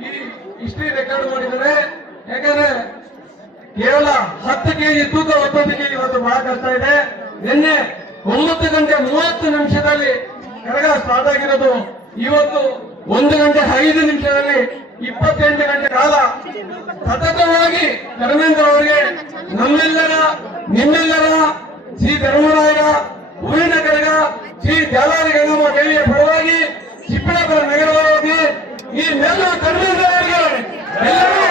ಈ history record ಮಾಡಿದ್ದಾರೆ. ಯಾಕಂದ್ರೆ ಕೇವಲ 10 ಕೆಜಿ ತೂಕ 9 ಕೆಜಿ ಇವತ್ತು ಬಹಳ ಕಷ್ಟ ಇದೆ. ನಿನ್ನೆ 9 ಗಂಟೆ 30 ನಿಮಿಷದಲ್ಲಿ ಕರಗ ಸ್ಟಾರ್ಟ್ ಆಗಿರೋದು, ಇವತ್ತು 1 ಗಂಟೆ 5 ನಿಮಿಷದಲ್ಲಿ 28 ಗಂಟೆ ಕಾಲ ಸತತವಾಗಿ ಧರ್ಮೇಂದ್ರ ಅವರಿಗೆ ನಮ್ಮೆಲ್ಲರ ನಿಮ್ಮೆಲ್ಲರ ಶ್ರೀ ಧರ್ಮರಾಯ ಹೂವಿನ ಕರಗ ಶ್ರೀ ಜಾಲಾರಿ ಗಂಗಮ್ಮ ದೇವಿಯ ಪರವಾಗಿ ಚಿಕ್ಕಬಳ್ಳಾಪುರ ನಗರವಾಗಿ ಈ ನೆಲ್ಲೂರು ಧರ್ಮೇಂದ್ರ ಅವರಿಗೆ ಎಲ್ಲರೂ